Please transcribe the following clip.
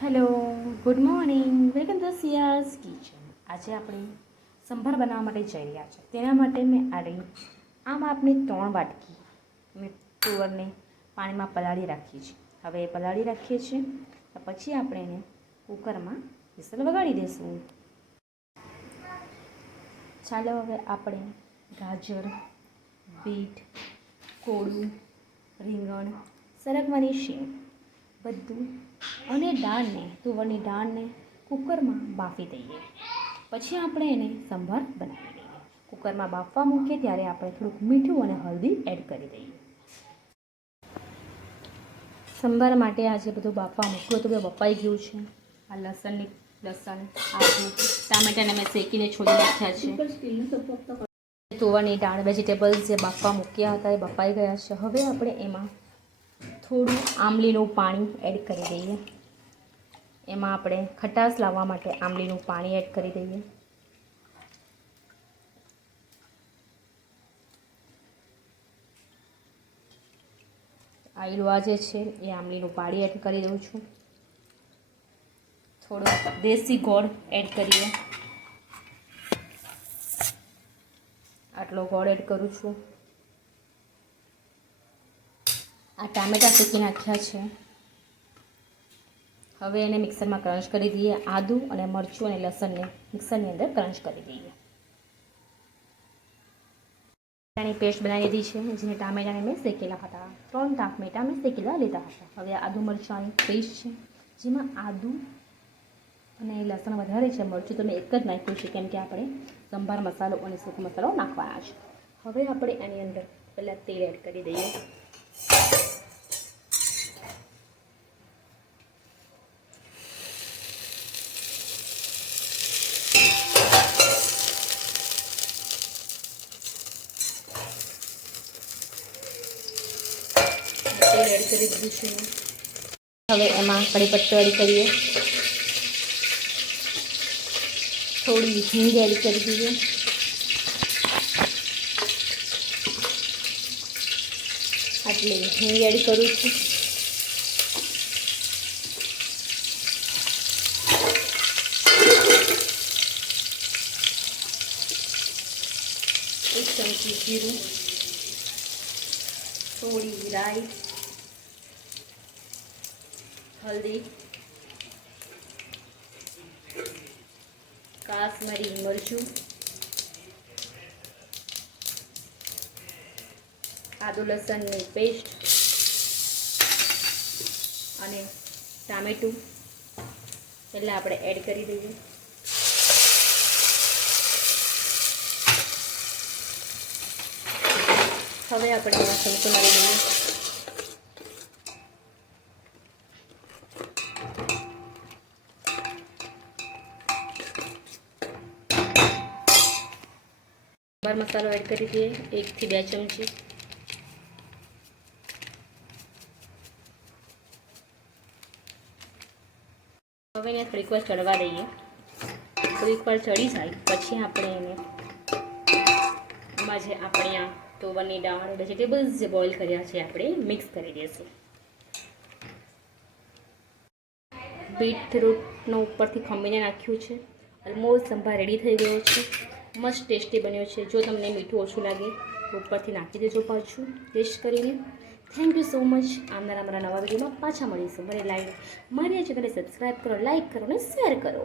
Hello, good morning, welcome to Ciaz kitchen. આજે આપણે સંભાર બનાવવા માટે જઈ રહ્યા છે. તેના માટે મેં આમ આપણી 3 વાટકી મેં તુવરને પાણીમાં પલાળી રાખી છે. હવે એ પલાળી રાખીએ છીએ પછી આપણે એને કુકરમાં વિસલ વગાડી દઈશું. ચાલો હવે આપણે ગાજર, બીટ, કોળું, રીંગણ, સરગવાની શેંગ બધું અને દાળને તુવરની દાળને કુકરમાં બાફી દઈએ. પછી આપણે એને સંભાર બનાવી દઈએ. કુકરમાં બાફવા મૂકીએ ત્યારે આપણે થોડુંક મીઠું અને હળદી એડ કરી દઈએ. સંભાર માટે આજે બધું બાફવા મૂક્યું તો બધું બફાઈ ગયું છે. આ લસણ, આદું, ટામેટાને મેં શેકીને છોડી નાખ્યા છે. તુવરની દાળ વેજીટેબલ્સ જે બાફવા મૂક્યા હતા એ બફાઈ ગયા છે. હવે આપણે એમાં થોડું આંબલીનું પાણી એડ કરી દઈએ. એમાં આપણે ખટાશ લાવવા માટે આંબલીનું પાણી એડ કરી દઈએ. આયલું જે છે એ આંબલીનું પાણી એડ કરી દઉં છું. થોડો દેશી ગોળ એડ કરીએ. આટલો ગોળ એડ કરું છું. આ ટામેટાં શેકી નાખ્યા છે. હવે એને મિક્સરમાં ક્રંચ કરી દઈએ. આદું અને મરચું અને લસણને મિક્સરની અંદર ક્રંચ કરી દઈએ. ટામેટાની પેસ્ટ બનાવી દીધી છે. જેને ટામેટાને મેં શેકેલા હતા. 3 ટામેટાં મેં શેકેલા લીધા હતા. હવે આદુ મરચાંની પેસ્ટ છે જેમાં આદું અને લસણ વધારે છે. મરચું તો મેં એક જ નાખ્યું છે કેમ કે આપણે સંભાર મસાલો અને સૂકો મસાલો નાખવાના છે. હવે આપણે એની અંદર પહેલાં તેલ એડ કરી દઈએ. તેલ એડ કરી દીધું છે. હવે એમાં કઢી પત્તો એડ કરીએ. થોડી હિંગ એડ કરી દઈએ. આટલી હિંગ એડ કરું છું. એક ચમચી જીરું, થોડી રાઈ, હલ્દી, કાશ્મીરી મરચું, આદુ લસણની પેસ્ટ અને ટામેટું પહેલાં આપણે એડ કરી દઈએ. હવે આપણે એમાં સંતો મારી દઈએ. સંભાર મસાલો એડ કરી દઈએ 1 થી 2 ચમચી. હવે એને થોડીક વાર ચડવા દઈએ. થોડીક વાર ચડી જાય પછી આપણે એને એમાં જે આપણે આ તુવરની દાળ વેજીટેબલ્સ જે બોઇલ કર્યા છે આપણે મિક્સ કરી દઈશું. બીટરૂટનો ઉપરથી ખમીને નાખ્યું છે. ઓલમોસ્ટ સંભાર રેડી થઈ ગયો છે. મસ્ત ટેસ્ટી બન્યો છે. જો તમને મીઠું ઓછું લાગે તો ઉપરથી નાખી દેજો પાછું ટેસ્ટ કરીને. Thank you so much. આવનારા મારા નવા વિડીયોમાં પાછા મળીશું. મારી આ ચેનલને સબસ્ક્રાઈબ કરો, લાઈક કરો અને શેર કરો.